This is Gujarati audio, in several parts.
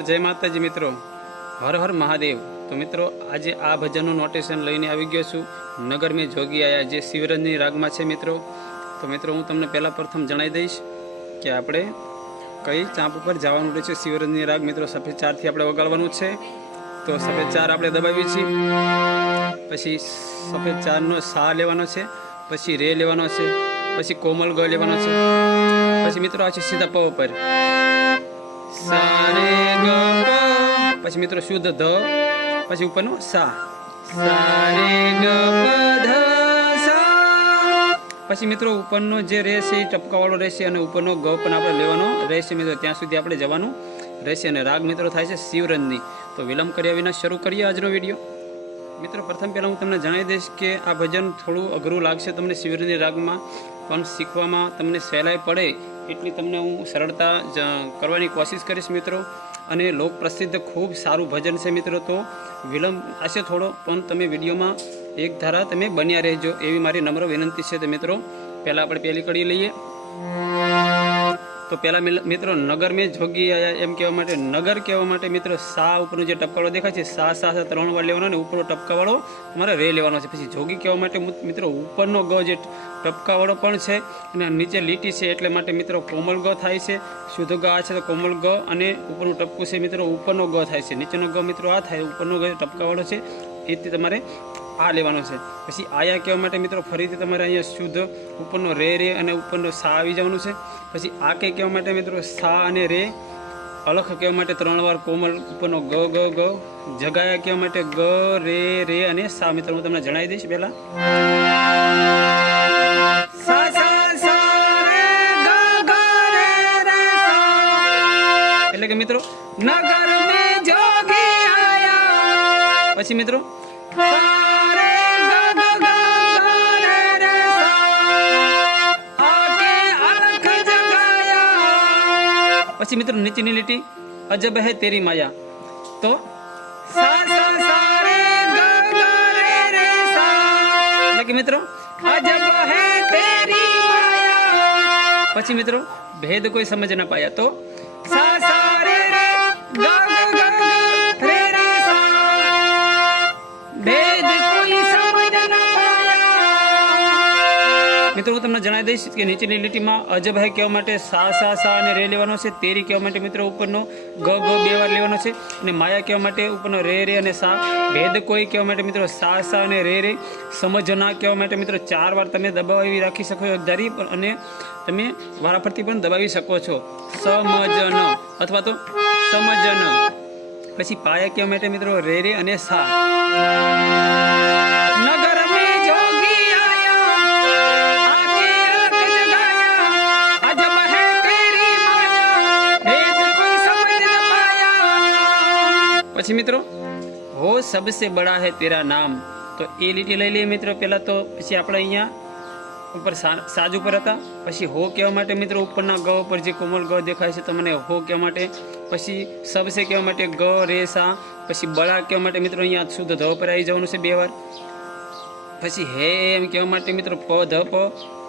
નમસ્કાર, જય માતાજી મિત્રો. હર હર મહાદેવ. તો મિત્રો, આજે આ ભજનનું નોટેશન લઈને આવી ગયો છું. નગર મેં જોગી આયા, જે શિવરજની રાગમાં છે મિત્રો. તો મિત્રો, હું તમને પહેલાં પ્રથમ જણાવી દઈશ કે આપણે કઈ ચાંપ ઉપર જવાનું રહે છે શિવરજની રાગ. મિત્રો, સફેદ ચારથી આપણે વગાડવાનું છે. તો સફેદ ચાર આપણે દબાવી છીએ. પછી સફેદ ચારનો સા લેવાનો છે. પછી રે લેવાનો છે. પછી કોમલ ગ લેવાનો છે. પછી મિત્રો, આ છે સીધા પ ઉપર. સારે પછી મિત્રો શુદ્ધ ધ, પછી ઉપરનો સા. પછી મિત્રો ઉપરનો જે રહેશે એ ટપકાવાળો રહેશે અને ઉપરનો ગ પણ આપણે લેવાનો રહેશે મિત્રો. ત્યાં સુધી આપણે જવાનું રહેશે અને રાગ મિત્રો થાય છે શિવરંજની. તો વિલંબ કર્યા વિના શરૂ કરીએ આજનો વીડિયો. મિત્રો પ્રથમ પહેલાં હું તમને જણાવી દઈશ કે આ ભજન થોડું અઘરું લાગશે તમને શિવરંજની રાગમાં. પણ શીખવામાં તમને સહેલાઈ પડે એટલી તમને હું સરળતા કરવાની કોશિશ કરીશ મિત્રો. અને લોક પ્રસિદ્ધ ખૂબ સારું ભજન છે મિત્રો તો. વિલંબ હશે થોડો, પણ તમે વિડીયોમાં એક ધારા તમે બન્યા રહેજો એવી મારી નમ્ર વિનંતી છે તો મિત્રો. પહેલાં આપણે પહેલી કડી લઈએ. તો પહેલાં મિત્રો નગર મેં જોગી એમ કહેવા માટે નગર કહેવા માટે મિત્રો સા ઉપરનો જે ટપકાવાળો દેખાય છે, સા સા સા ત્રણ વાર લેવાનો અને ઉપરનો ટપકાવાળો તમારે રે લેવાનો છે. પછી જોગી કહેવા માટે મિત્રો ઉપરનો ગ જે ટપકાવાળો પણ છે અને નીચે લીટી છે એટલે માટે મિત્રો કોમલ ગ થાય છે. શુદ્ધ ગ આ છે તો કોમલ ગ અને ઉપરનું ટપકું છે મિત્રો ઉપરનો ગ થાય છે. નીચેનો ગ મિત્રો આ થાય, ઉપરનો ગ ટપકાવાળો છે. એ તમારે આ લેવાનો છે. પછી આયા કહેવા માટે મિત્રો ફરીથી તમારે અહીંયા શુદ્ધ ઉપરનો રે રે અને ઉપરનો સા આવી જવાનું છે. પછી આ કે કહેવા માટે મિત્રો સા અને રે અલખ કહેવા માટે ત્રણ વાર કોમલ ઉપરનો ગ ગ ગ જગાયા કહેવા માટે ગ રે રે અને સા. મિત્રો હું તમને જણાવી દઈશ પહેલાં. એટલે કે મિત્રો નગર મે જોગી આયા. પછી મિત્રો પછી મિત્રો નીચેની લીટી અજબ હે તેરી માયા. તો સા સા સા રે ગ ગ રે રે સા. એટલે કે મિત્રો, અજબ હે તેરી માયા. પછી મિત્રો, ભેદ કોઈ સમજ ના પાયા. તો સા સા રે રે ગ ગ ગ ગ રે રે સા. ભેદ મિત્રો, હું તમને જણાવી દઈશ કે નીચેની લીટીમાં અજભાઈ કહેવા માટે સા સા સા અને રે લેવાનો છે. તેરી કહેવા માટે મિત્રો ઉપરનો ગ ગ બે વાર લેવાનો છે. અને માયા કહેવા માટે ઉપરનો રે રે અને સા. ભેદ કોઈ કહેવા માટે મિત્રો, સા સા અને રે રે. સમજના કહેવા માટે મિત્રો, ચાર વાર તમે દબાવી રાખી શકો છો ધારી અને તમે વારાફરતી પણ દબાવી શકો છો. સમજન અથવા તો સમજન. પછી પાયા કહેવા માટે મિત્રો, રે રે અને સા. નગર પછી મિત્રો હો સબસે બડા હે તેરા નામ તો એ લીટી લઈ લઈએ મિત્રો પહેલા તો પછી આપણે અહીંયા ઉપર સા- સાજ ઉપર હતા પછી હો કહેવા માટે મિત્રો ઉપરના ગ ઉપર જે કોમલ ગ દેખાય છે, તમને હો કહેવા માટે। પછી સબસે કહેવા માટે ગ, રે, સા, પછી બળા કહેવા માટે મિત્રો અહીંયા શુદ્ધ ધ પર આવી જવાનું છે બે વાર। પછી હે એમ કહેવા માટે મિત્રો, પ, ધ, પ,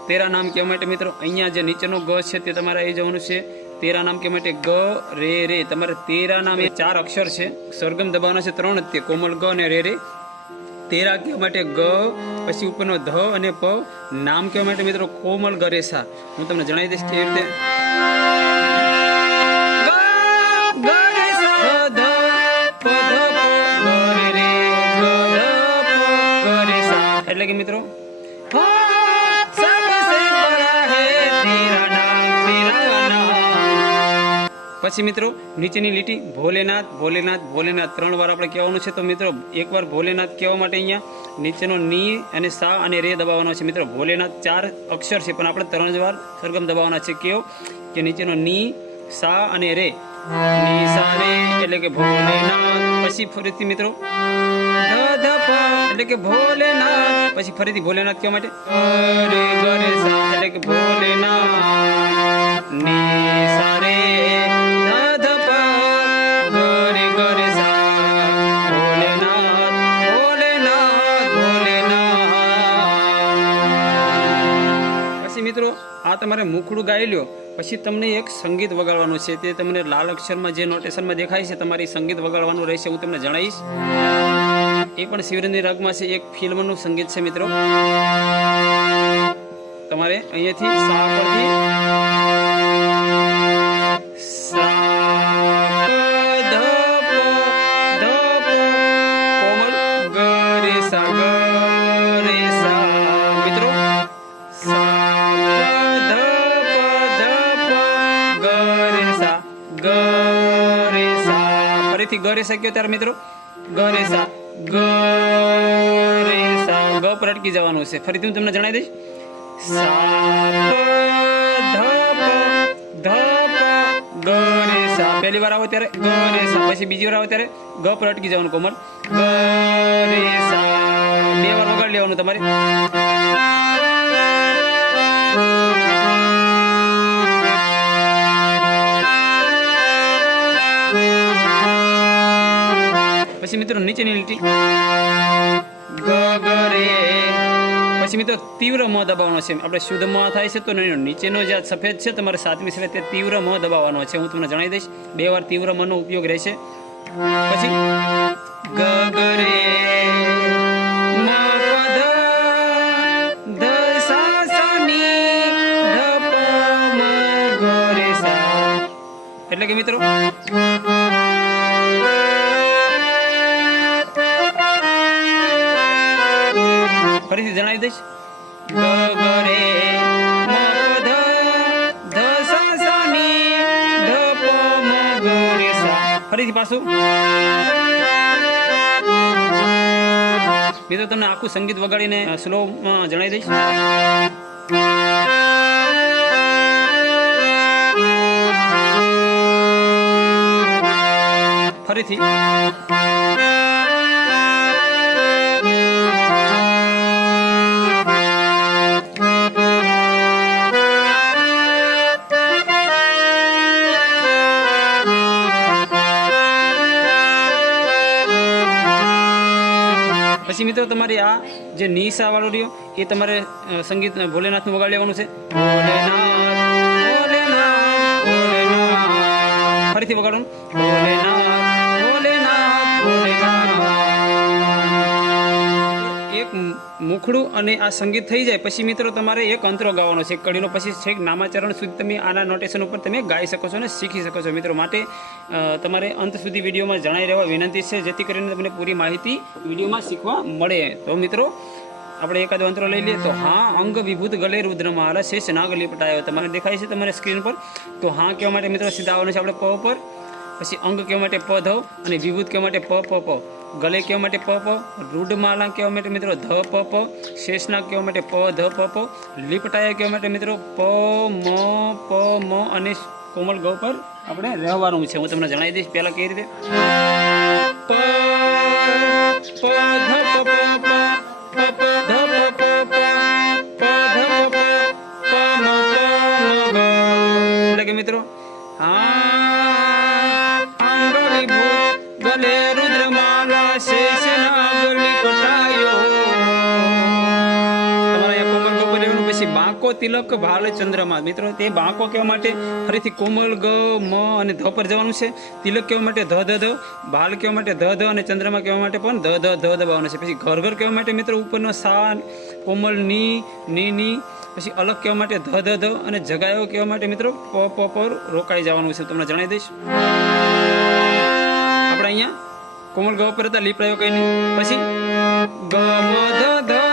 તેરા નામ કહેવા માટે મિત્રો અહીંયા જે નીચેનો ગ છે તે તમારે આવી જવાનું છે। તેરા નામ કહેવા માટે ગ, રે રે. તમારે તેરા નામ એ ચાર અક્ષર છે. સરગમ દબાવવાના છે ત્રણ જ તે કોમલ ગ અને રે રે. તેરા કહેવા માટે ગ, પછી ઉપરનો ધ અને પ. નામ કહેવા માટે મિત્રો કોમલ ગરેસા. હું તમને જણાવી દઈશ કેવી રીતે. એટલે કે મિત્રો પછી મિત્રો, નીચેની લીટી ભોલેનાથ ભોલેનાથ ભોલેનાથ ત્રણ વાર આપણે કહેવાનું છે. તો મિત્રો, એકવાર ભોલેનાથ કહેવા માટે અહીંયા નીચેનો ની અને સા અને રે દબાવવાનો છે. મિત્રો, ભોલેનાથ ચાર અક્ષર છે, પણ આપણે ત્રણ જ વાર સરગમ દબાવવાના છે. કેવો કે નીચેનો ની, સા અને રે. ની, સા, રે એટલે કે ભોલેનાથ. પછી ફરીથી મિત્રો એટલે કે ભોલેનાથ. પછી ફરીથી ભોલેનાથ કહેવા માટે એટલે કે ભોલેનાથ. ની તમારે મુખડું ગાઈ લ્યો. પછી તમને એક સંગીત વગાડવાનું છે. તે તમને લાલ અક્ષરમાં જે નોટેશનમાં દેખાય છે, તમારી સંગીત વગાડવાનું રહેશે હું તમને જણાવીશ. એ પણ શિવરંજની રાગમાં છે. એક ફિલ્મનું સંગીત છે મિત્રો. તમારે અહીંયાથી સા પરથી સા શક્યો ત્યારે મિત્રો? ગ સા ગ સા ગ પર અટકી જવાનું છે. ફરીથી હું તમને જણાવી દઈશ. પહેલી વાર આવો ત્યારે ગ સા પછી બીજી વાર આવો ત્યારે ગ પર અટકી જવાનું કોમર ગ રે સા બે વાર વગાડી લેવાનું તમારે. પછી મિત્રો નીચેની લીટી. પછી મિત્રો તીવ્ર મ દબાવવાનો છે. આપણે શુદ્ધ મ થાય છે તો નીચેનો જે સફેદ છે તમારે સાતમી સફેદ તે તીવ્ર મ દબાવવાનો છે. હું તમને જણાવી દઈશ. બે વાર તીવ્ર મનો ઉપયોગ રહેશે. પછી ગ ગ એટલે કે મિત્રો ફરીથી જણાવી દઈશ. ગગરે ફરીથી પાછું. મિત્રો, તમને આખું સંગીત વગાડીને સ્લોમાં જણાવી દઈશ. ફરીથી. જે નિશા વાળો રહ્યો, એ તમારે સંગીત ભોલેનાથનું વગાડી લેવાનું છે. ફરીથી વગાડવાનું. ભોલેનાથ ભોલેનાથ ભોલેનાથ. એક મુખડું અને આ સંગીત થઈ જાય, પછી મિત્રો તમારે એક અંતરો ગાવાનો છે. કડીનો, પછી છેક નામાચરણ સુધી તમે આના નોટેશન ઉપર તમે ગાઈ શકો છો અને શીખી શકો છો મિત્રો. માટે તમારે અંત સુધી વિડીયોમાં જણાઈ રહેવા વિનંતી છે, જેથી કરીને તમને પૂરી માહિતી વિડીયોમાં શીખવા મળે. તો મિત્રો, આપણે એકાદો અંતરો લઈ લઈએ. તો હા, અંગ વિભૂત ગલે રુદ્રમાં શેષ નાગ લીપટાયો. તમારે દેખાય છે તમારે સ્ક્રીન પર? તો હા કહેવા માટે મિત્રો સીધા આવવાનું છે આપણે પ ઉપર. પછી અંગ કહેવા માટે પ ધવ અને વિભૂત કહેવા માટે પ પ પ. ગલે કહેવા માટે પ પ રૂઢમાલા કહેવા માટે મિત્રો ધ પ શેષનાગ કહેવા માટે પ ધ પ લીપટાયા કહેવા માટે મિત્રો પ મ પ મ અને કોમલ ગ પર આપણે રહેવાનું છે હું તમને જણાવી દઈશ પહેલાં કઈ રીતે પ પ ધ પ પ પ ધ પ પ પછી બાંકો તિલક ભાલ ચંદ્રમાં મિત્રો, તે બાંકો કહેવા માટે ફરીથી કોમલ, ગ, મ અને ધ પર જવાનું છે. તિલક કહેવા માટે ધ ધ ધ. ભાલ કહેવા માટે ધ ધ અને ચંદ્રમાં કહેવા માટે પણ ધ ધ ધ દબાવવાનું છે. પછી ઘર ઘર કહેવા માટે મિત્રો ઉપરનો સા કોમલ, ની ની ની. પછી અલગ કહેવા માટે ધ ધ ધ અને જગાયો કહેવા માટે મિત્રો પ પ પર રોકાઈ જવાનું છે. તમને જણાવી દઈશ. આપણે અહીંયા કોમલ, ગ ઉપર હતા લીપડાયો નહીં પછી ગ, મ, ધ ધ.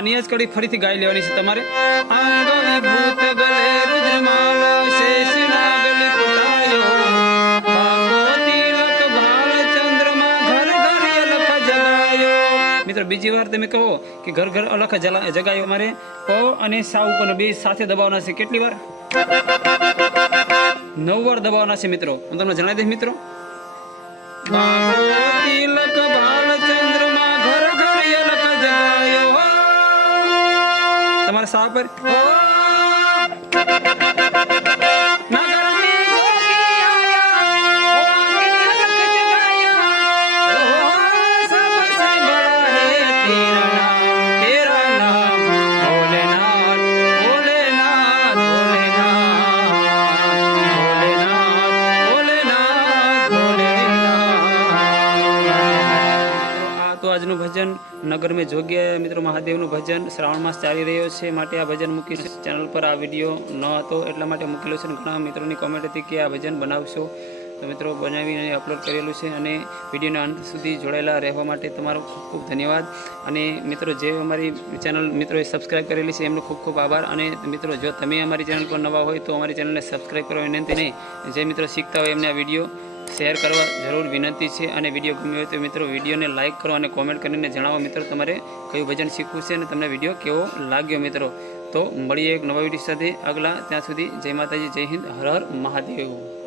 આની જ કડી ફરીથી ગાઈ લેવાની છે તમારે? અંગ વિભૂત ગલે રુદ્રમાલ શેષ નાગ લીપટાયો બાકો તિલક ભાલ ચંદ્રમાં, ઘર ઘર, અલખ જગાયો મિત્રો, બીજી વાર તમે કહો કે ઘર ઘર, અલખ જગાયો મારે ઓ અને સા ઉપર બે સાથે દબાવવાના છે. કેટલી વાર? નવ વાર દબાવવાના છે મિત્રો. હું તમને જણાવી દઈશ મિત્રો. Grasshopper. Ah. નગર મેં જોગ્યા મિત્રો મહાદેવનું ભજન શ્રાવણ માસ ચાલી રહ્યો છે. માટે આ ભજન મૂકી ચેનલ પર આ વીડિયો ન હતો એટલા માટે મૂકેલો છે ઘણા મિત્રોની કોમેન્ટ હતી કે આ ભજન બનાવશો. તો મિત્રો બનાવીને અપલોડ કરેલું છે અને વિડીયોના અંત સુધી જોડાયેલા રહેવા માટે તમારો ખૂબ ખૂબ ધન્યવાદ. અને મિત્રો જે અમારી ચેનલ મિત્રોએ સબસ્ક્રાઇબ કરેલી છે એમનો ખૂબ ખૂબ આભાર. અને મિત્રો જો તમે અમારી ચેનલ પર નવા હોય તો અમારી ચેનલને સબસ્ક્રાઇબ કરવા વિનંતી. નહીં જે મિત્રો શીખતા હોય એમને આ વીડિયો શેર કરવા જરૂર વિનંતી છે અને વીડિયો ગમ્યો હોય તો મિત્રો વિડીયોને લાઇક કરો અને કોમેન્ટ કરીને જણાવો મિત્રો તમારે કયું ભજન શીખવું છે અને તમને વીડિયો કેવો લાગ્યો મિત્રો. તો મળીએ એક નવા વીડિયો સાથે. આગલા ત્યાં સુધી જય માતાજી, જય હિન્દ, હર હર મહાદેવ.